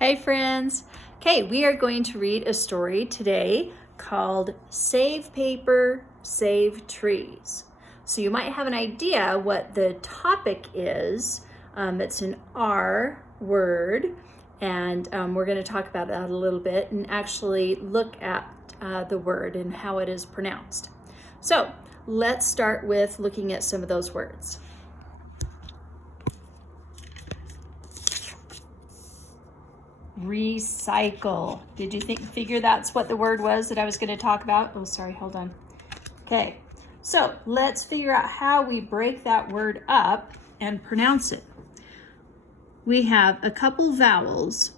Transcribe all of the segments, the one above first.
Hey friends! Okay, we are going to read a story today called Save Paper, Save Trees. So you might have an idea what the topic is. It's an R word, and we're going to talk about that a little bit and actually look at the word and how it is pronounced. So let's start with looking at some of those words. Recycle. Did you figure that's what the word was that I was going to talk about? Oh, sorry, hold on. Okay, so let's figure out how we break that word up and pronounce it. We have a couple vowels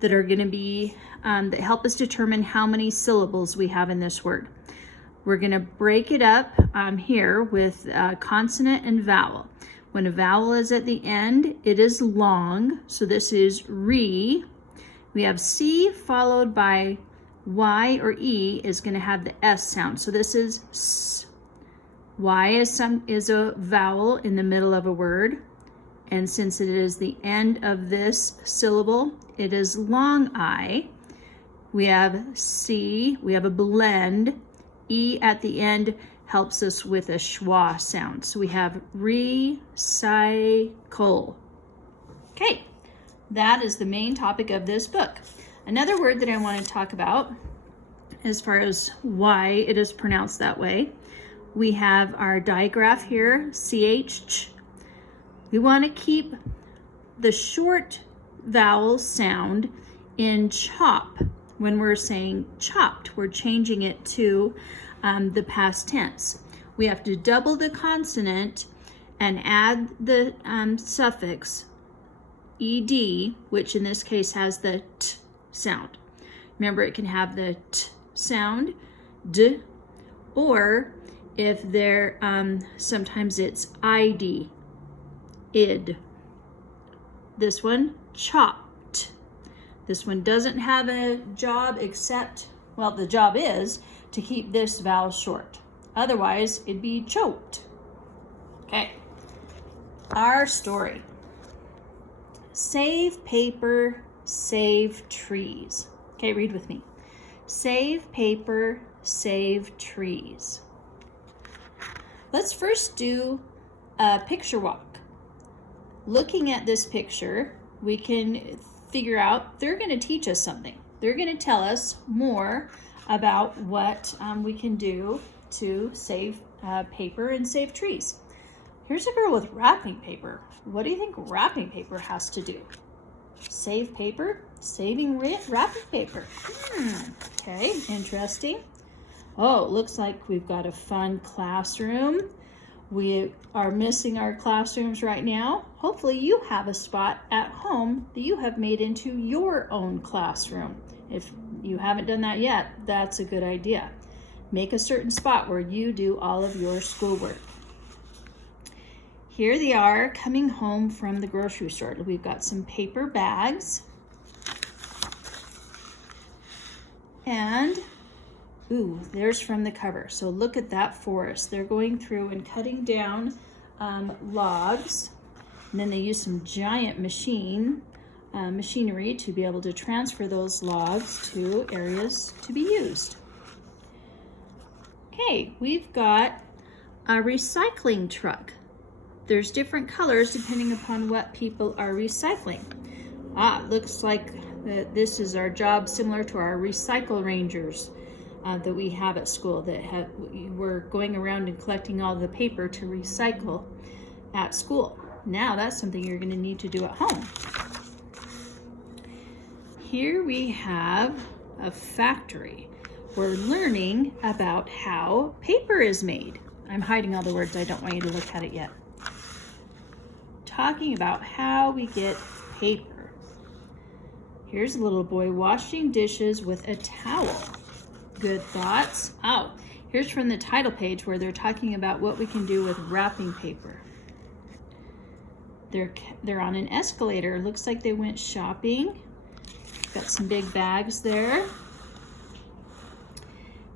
that are going to be, that help us determine how many syllables we have in this word. We're going to break it up here with consonant and vowel. When a vowel is at the end, it is long. So this is re. We have C followed by Y or E is going to have the S sound. So this is S. Y is a vowel in the middle of a word. And since it is the end of this syllable, it is long I. We have C. We have a blend. E at the end helps us with a schwa sound. So we have recycle. Okay, that is the main topic of this book. Another word that I want to talk about, as far as why it is pronounced that way, we have our digraph here, CH. We want to keep the short vowel sound in chop. When we're saying chopped, we're changing it to the past tense. We have to double the consonant and add the suffix ed, which in this case has the t sound. Remember, it can have the t sound, d, or if there, sometimes it's id, id. This one, chopped. This one doesn't have a job except, well, the job is to keep this vowel short. Otherwise, it'd be choked. Okay, our story. Save paper, save trees. Okay, read with me. Save paper, save trees. Let's first do a picture walk. Looking at this picture, we can figure out they're going to teach us something. They're going to tell us more about what we can do to save paper and save trees. Here's a girl with wrapping paper. What do you think wrapping paper has to do? Save paper? Saving wrapping paper. Okay, interesting. Oh, it looks like we've got a fun classroom. We are missing our classrooms right now. Hopefully you have a spot at home that you have made into your own classroom. If you haven't done that yet, that's a good idea. Make a certain spot where you do all of your schoolwork. Here they are coming home from the grocery store. We've got some paper bags. And, ooh, there's from the cover. So look at that forest. They're going through and cutting down logs. And then they use some giant machinery to be able to transfer those logs to areas to be used. Okay, we've got a recycling truck. There's different colors depending upon what people are recycling. It looks like this is our job similar to our recycle rangers that we have at school we're going around and collecting all the paper to recycle at school. Now that's something you're going to need to do at home. Here we have a factory. We're learning about how paper is made. I'm hiding all the words. I don't want you to look at it yet. Talking about how we get paper. Here's a little boy washing dishes with a towel. Good thoughts. Oh, here's from the title page where they're talking about what we can do with wrapping paper. They're on an escalator. Looks like they went shopping. Got some big bags there.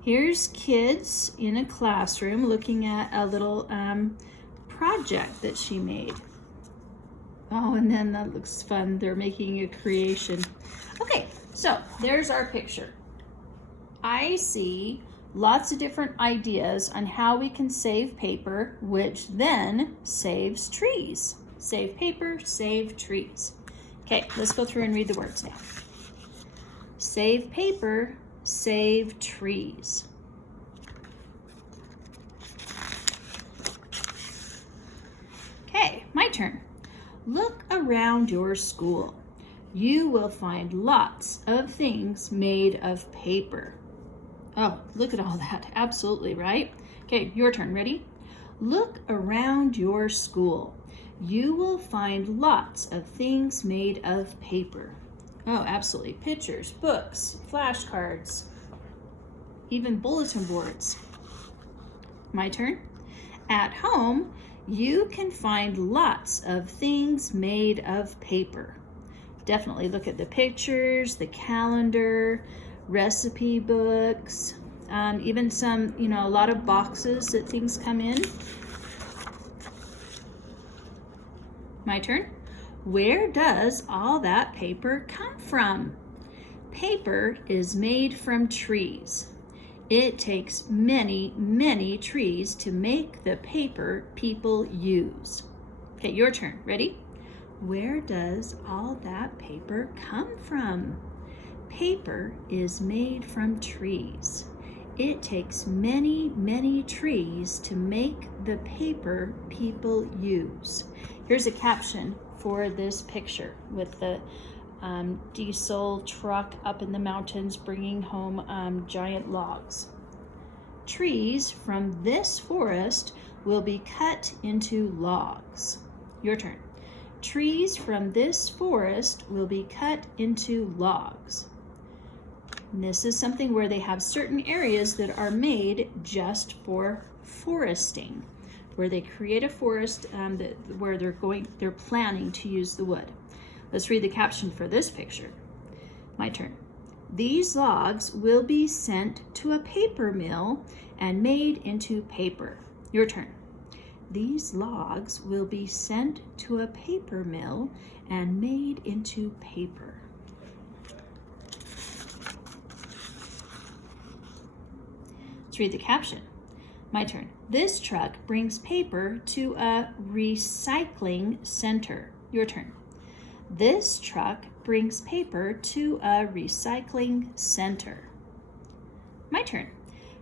Here's kids in a classroom looking at a little project that she made. Oh, and then that looks fun. They're making a creation. Okay, so there's our picture. I see lots of different ideas on how we can save paper, which then saves trees. Save paper, save trees. Okay, let's go through and read the words now. Save paper, save trees. Okay, my turn. Look around your school. You will find lots of things made of paper. Oh, look at all that. Absolutely, right? Okay, your turn. Ready? Look around your school. You will find lots of things made of paper. Oh, absolutely. Pictures, books, flashcards, even bulletin boards. My turn. At home, you can find lots of things made of paper. Definitely look at the pictures, the calendar, recipe books, even some, a lot of boxes that things come in. My turn. Where does all that paper come from? Paper is made from trees. It takes many, many trees to make the paper people use. Okay, your turn. Ready? Where does all that paper come from? Paper is made from trees. It takes many, many trees to make the paper people use. Here's a caption for this picture with the diesel truck up in the mountains bringing home giant logs. Trees from this forest will be cut into logs. Your turn. Trees from this forest will be cut into logs. And this is something where they have certain areas that are made just for foresting, where they create a forest where they're planning to use the wood. Let's read the caption for this picture. My turn. These logs will be sent to a paper mill and made into paper. Your turn. These logs will be sent to a paper mill and made into paper. Let's read the caption. My turn. This truck brings paper to a recycling center. Your turn. This truck brings paper to a recycling center. My turn.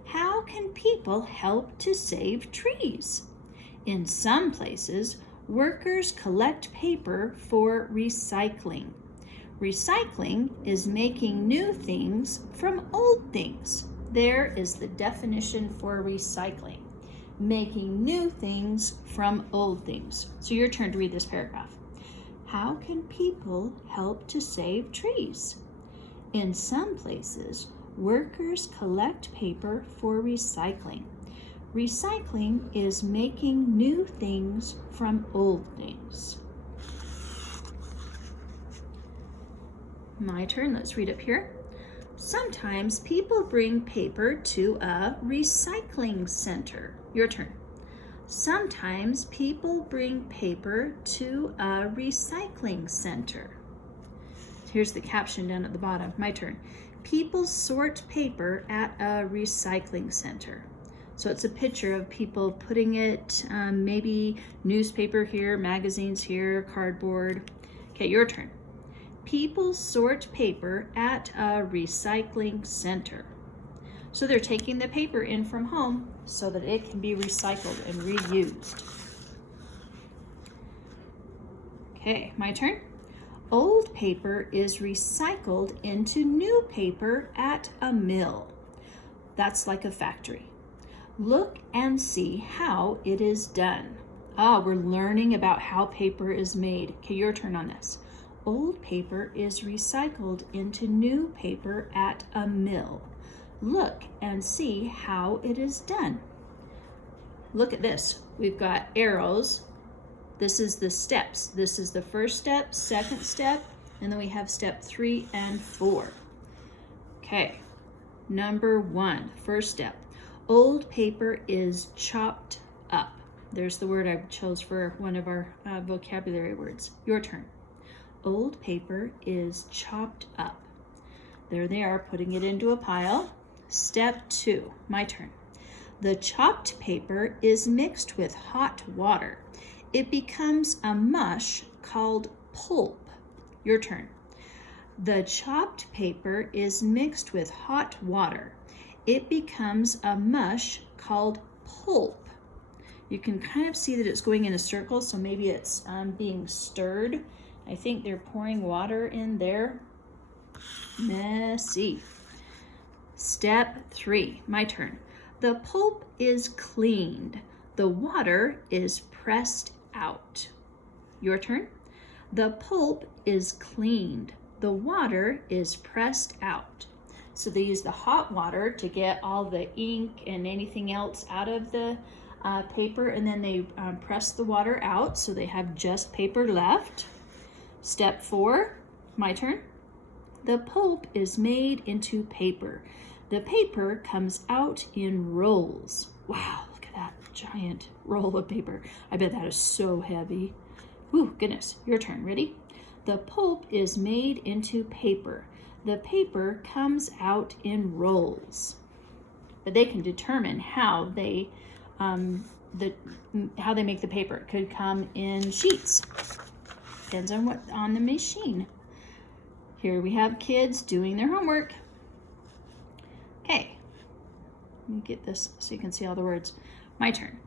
How can people help to save trees? In some places, workers collect paper for recycling. Recycling is making new things from old things. There is the definition for recycling. Making new things from old things. So your turn to read this paragraph. How can people help to save trees? In some places, workers collect paper for recycling. Recycling is making new things from old things. My turn. Let's read up here. Sometimes people bring paper to a recycling center. Your turn. Sometimes people bring paper to a recycling center. Here's the caption down at the bottom. My turn. People sort paper at a recycling center. So it's a picture of people putting it, maybe newspaper here, magazines here, cardboard. Okay, your turn. People sort paper at a recycling center. So they're taking the paper in from home so that it can be recycled and reused. Okay, my turn. Old paper is recycled into new paper at a mill. That's like a factory. Look and see how it is done. We're learning about how paper is made. Okay, your turn on this. Old paper is recycled into new paper at a mill. Look and see how it is done. Look at this. We've got arrows. This is the steps. This is the first step, second step, and then we have step 3 and 4. Okay, number 1, first step. Old paper is chopped up. There's the word I chose for one of our vocabulary words. Your turn. Old paper is chopped up. There they are, putting it into a pile. Step 2, my turn. The chopped paper is mixed with hot water. It becomes a mush called pulp. Your turn. The chopped paper is mixed with hot water. It becomes a mush called pulp. You can kind of see that it's going in a circle, so maybe it's being stirred. I think they're pouring water in there. Messy. Step 3, my turn. The pulp is cleaned. The water is pressed out. Your turn. The pulp is cleaned. The water is pressed out. So they use the hot water to get all the ink and anything else out of the paper, and then they press the water out so they have just paper left. Step 4, my turn. The pulp is made into paper. The paper comes out in rolls. Wow, look at that giant roll of paper. I bet that is so heavy. Ooh, goodness, your turn, ready? The pulp is made into paper. The paper comes out in rolls. But they can determine how they make the paper. It could come in sheets. Depends on the machine. Here we have kids doing their homework. Okay, let me get this so you can see all the words. My turn.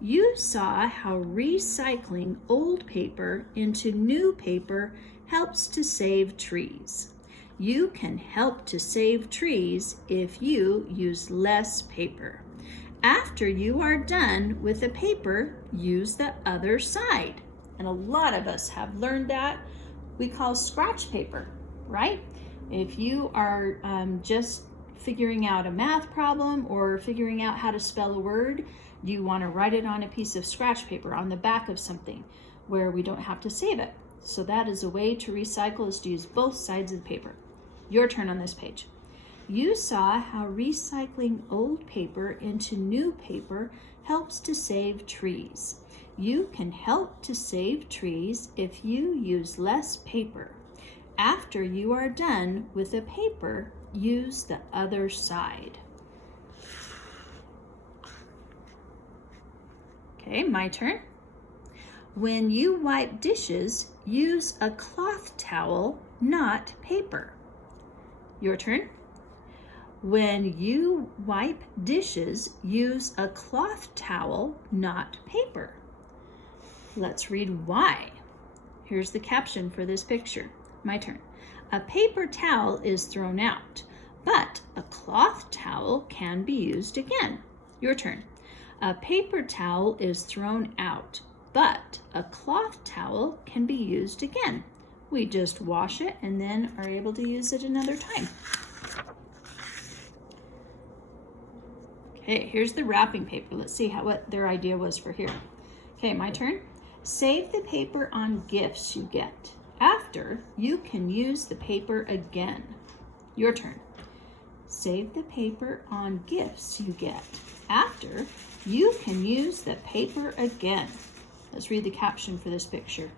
You saw how recycling old paper into new paper helps to save trees. You can help to save trees if you use less paper. After you are done with the paper, use the other side. And a lot of us have learned that. We call scratch paper, right? If you are just figuring out a math problem or figuring out how to spell a word, you want to write it on a piece of scratch paper on the back of something where we don't have to save it. So that is a way to recycle, is to use both sides of the paper. Your turn on this page. You saw how recycling old paper into new paper helps to save trees. You can help to save trees if you use less paper. After you are done with the paper, use the other side. Okay, my turn. When you wipe dishes, use a cloth towel, not paper. Your turn. When you wipe dishes, use a cloth towel, not paper. Let's read why. Here's the caption for this picture. My turn. A paper towel is thrown out, but a cloth towel can be used again. Your turn. A paper towel is thrown out, but a cloth towel can be used again. We just wash it and then are able to use it another time. Okay, here's the wrapping paper. Let's see what their idea was for here. Okay, my turn. Save the paper on gifts you get. After, you can use the paper again. Your turn. Save the paper on gifts you get. After, you can use the paper again. Let's read the caption for this picture.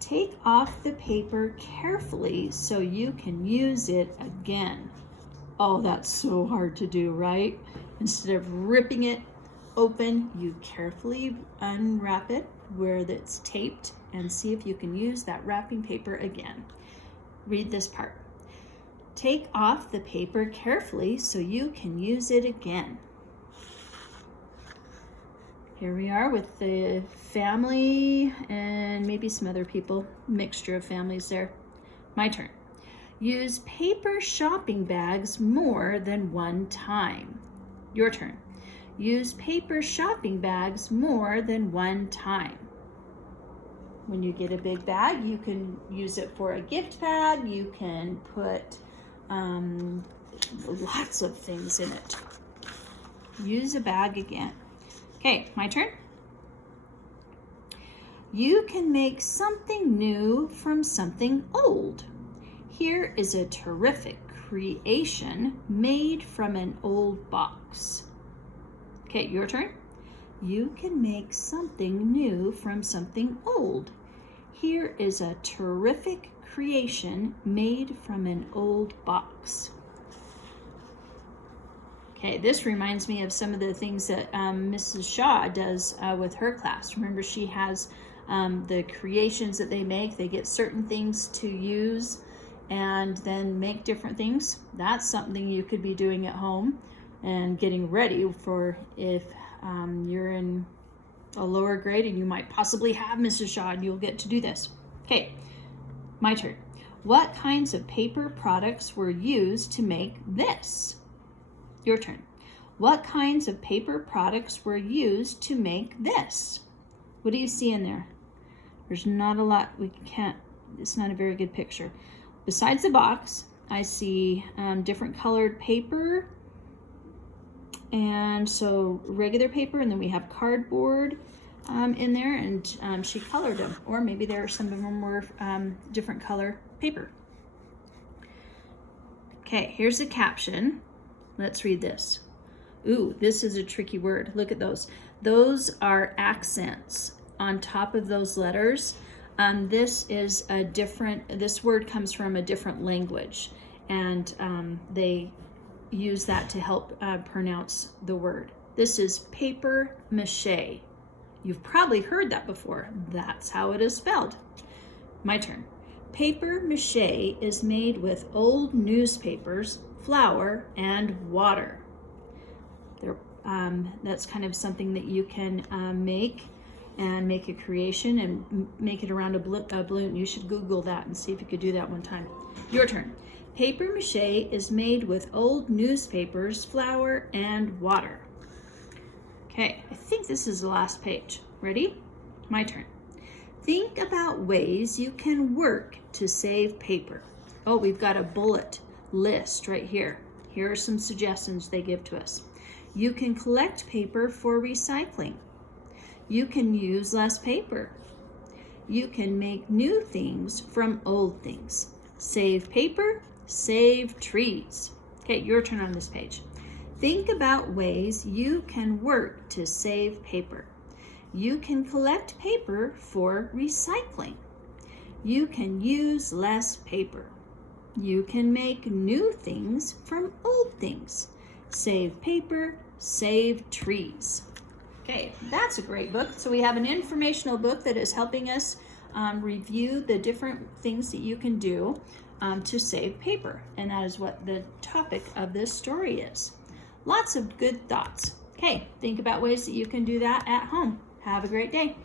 Take off the paper carefully so you can use it again. Oh, that's so hard to do, right? Instead of ripping it open, you carefully unwrap it where it's taped and see if you can use that wrapping paper again. Read this part. Take off the paper carefully so you can use it again. Here we are with the family and maybe some other people, mixture of families there. My turn. Use paper shopping bags more than one time. Your turn. Use paper shopping bags more than one time. When you get a big bag, you can use it for a gift bag. You can put lots of things in it. Use a bag again. Okay, my turn. You can make something new from something old. Here is a terrific creation made from an old box. Okay, your turn. you can make something new from something old. Here is a terrific creation made from an old box. Okay, this reminds me of some of the things that Mrs. Shaw does with her class. Remember, she has the creations that they make. They get certain things to use and then make different things. That's something you could be doing at home and getting ready for if you're in a lower grade and you might possibly have Mrs. Shaw and you'll get to do this. Okay, my turn. What kinds of paper products were used to make this? Your turn. What kinds of paper products were used to make this? What do you see in there? There's not a lot. It's not a very good picture. Besides the box, I see different colored paper. And so regular paper, and then we have cardboard in there, and she colored them. Or maybe some of them were different color paper. Okay, here's the caption. Let's read this. Ooh, this is a tricky word. Look at those. Those are accents on top of those letters. This word comes from a different language, and they use that to help pronounce the word. This is paper mache. You've probably heard that before. That's how it is spelled. My turn. Paper mache is made with old newspapers, flour, and water. That's kind of something that you can make a creation and make it around a balloon. You should Google that and see if you could do that one time. Your turn. Paper mache is made with old newspapers, flour, and water. Okay, I think this is the last page. Ready? My turn. Think about ways you can work to save paper. Oh, we've got a bullet list right here. Here are some suggestions they give to us. You can collect paper for recycling. You can use less paper. You can make new things from old things. Save paper, save trees. Okay, your turn on this page. Think about ways you can work to save paper. You can collect paper for recycling. You can use less paper. You can make new things from old things. Save paper, save trees. Okay, that's a great book. So we have an informational book that is helping us review the different things that you can do to save paper. And that is what the topic of this story is. Lots of good thoughts. Okay, think about ways that you can do that at home. Have a great day.